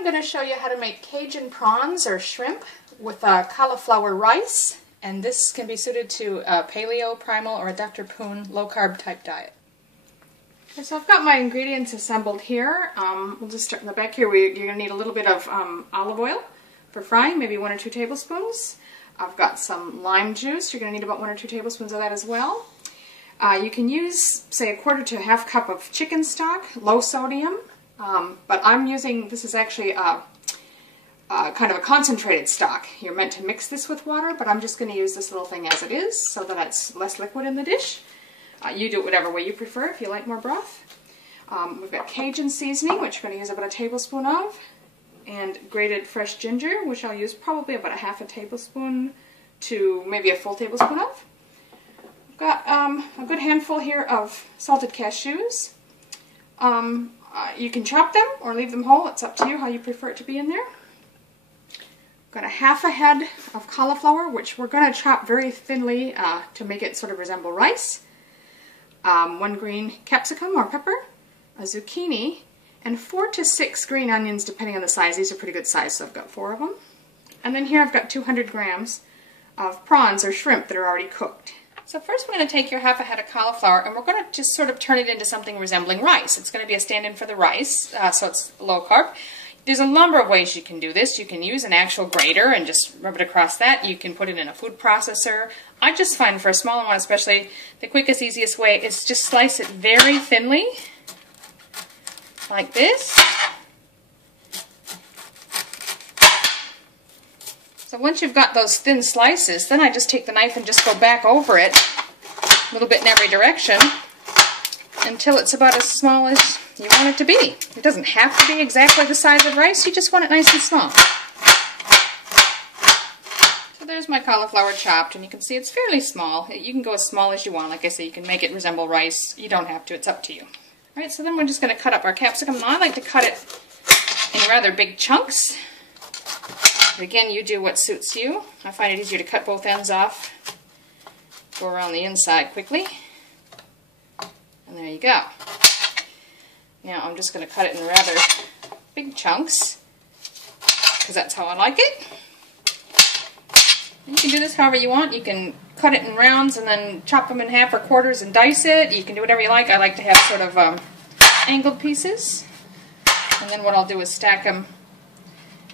I'm going to show you how to make Cajun prawns or shrimp with cauliflower rice, and this can be suited to a Paleo, Primal, or a Dr. Poon low-carb type diet. Okay, so I've got my ingredients assembled here. We'll just start in the back here. You're going to need a little bit of olive oil for frying, maybe 1 or 2 tablespoons. I've got some lime juice. You're going to need about 1 or 2 tablespoons of that as well. You can use, say, 1/4 to 1/2 cup of chicken stock, low sodium. But I'm using, this is actually kind of a concentrated stock. You're meant to mix this with water, but I'm just going to use this little thing as it is so that it's less liquid in the dish. You do it whatever way you prefer if you like more broth. We've got Cajun seasoning, which we're going to use about 1 tablespoon of, and grated fresh ginger, which I'll use probably about 1/2 tablespoon to maybe a full tablespoon of. I've got a good handful here of salted cashews. You can chop them or leave them whole. It's up to you how you prefer it to be in there. Got 1/2 head of cauliflower, which we're going to chop very thinly to make it sort of resemble rice. 1 green capsicum or pepper, a zucchini, and 4 to 6 green onions depending on the size. These are pretty good size, so I've got 4 of them. And then here I've got 200 grams of prawns or shrimp that are already cooked. So first we're going to take your 1/2 head of cauliflower and we're going to just sort of turn it into something resembling rice. It's going to be a stand-in for the rice, so it's low carb. There's a number of ways you can do this. You can use an actual grater and just rub it across that. You can put it in a food processor. I just find for a smaller one especially, the quickest, easiest way is just slice it very thinly, like this. So once you've got those thin slices, then I just take the knife and just go back over it a little bit in every direction until it's about as small as you want it to be. It doesn't have to be exactly the size of rice, you just want it nice and small. So there's my cauliflower chopped, and you can see it's fairly small. You can go as small as you want. Like I say, you can make it resemble rice. You don't have to, it's up to you. Alright, so then we're just going to cut up our capsicum. Now I like to cut it in rather big chunks. But again, you do what suits you. I find it easier to cut both ends off. Go around the inside quickly. And there you go. Now I'm just going to cut it in rather big chunks because that's how I like it. And you can do this however you want. You can cut it in rounds and then chop them in half or quarters and dice it. You can do whatever you like. I like to have sort of angled pieces. And then what I'll do is stack them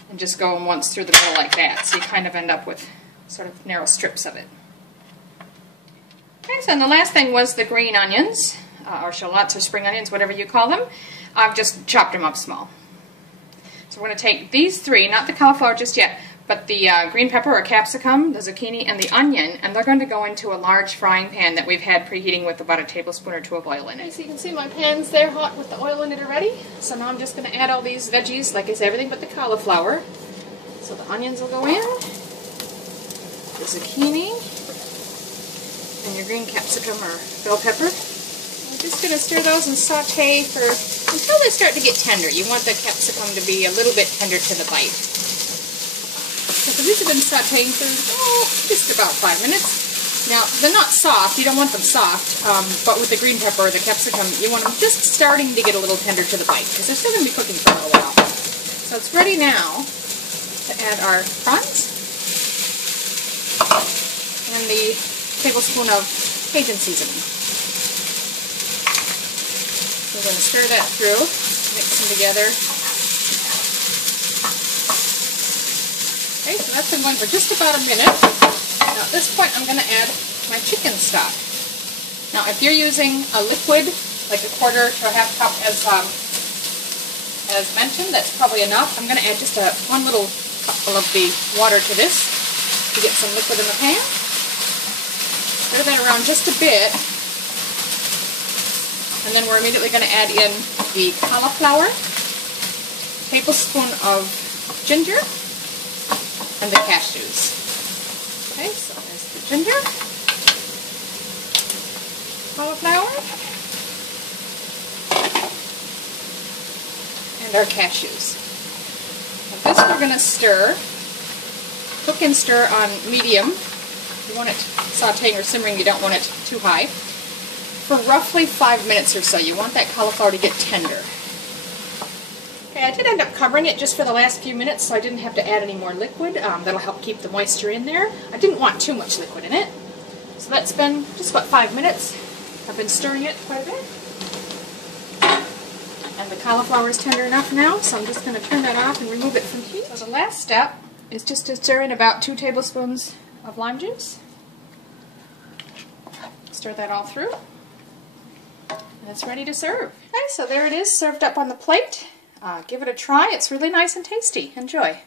and just go once through the middle like that. So you kind of end up with sort of narrow strips of it. Okay, so the last thing was the green onions, or shallots or spring onions, whatever you call them. I've just chopped them up small. So we're going to take these 3, not the cauliflower just yet, but the green pepper or capsicum, the zucchini, and the onion, and they're going to go into a large frying pan that we've had preheating with about 1 tablespoon or 2 of oil in it. So you can see my pan's there hot with the oil in it already. So now I'm just going to add all these veggies, like I said, everything but the cauliflower. So the onions will go in, the zucchini, and your green capsicum or bell pepper. I'm just going to stir those and saute until they start to get tender. You want the capsicum to be a little bit tender to the bite. So these have been sauteing for just about 5 minutes. Now, they're not soft. You don't want them soft, but with the green pepper or the capsicum, you want them just starting to get a little tender to the bite, because they're still going to be cooking for a while. So it's ready now to add our prawns and the tablespoon of Cajun seasoning. We're going to stir that through, mix them together. Okay, so that's been going for just about a minute. Now at this point I'm going to add my chicken stock. Now if you're using a liquid, like 1/4 to 1/2 cup as mentioned, that's probably enough. I'm going to add just one little cupful of the water to this to get some liquid in the pan. Stir that around just a bit. And then we're immediately going to add in the cauliflower, tablespoon of ginger, and the cashews. Okay, so there's the ginger, cauliflower, and our cashews. Now this we're going to stir, cook and stir on medium. You want it sauteing or simmering, you don't want it too high. For roughly 5 minutes or so. You want that cauliflower to get tender. Okay, I did end up covering it just for the last few minutes so I didn't have to add any more liquid. That'll help keep the moisture in there. I didn't want too much liquid in it. So that's been just about 5 minutes. I've been stirring it quite a bit. And the cauliflower is tender enough now, so I'm just going to turn that off and remove it from heat. So the last step is just to stir in about 2 tablespoons of lime juice. Stir that all through. And it's ready to serve. Okay, so there it is, served up on the plate. Give it a try. It's really nice and tasty. Enjoy.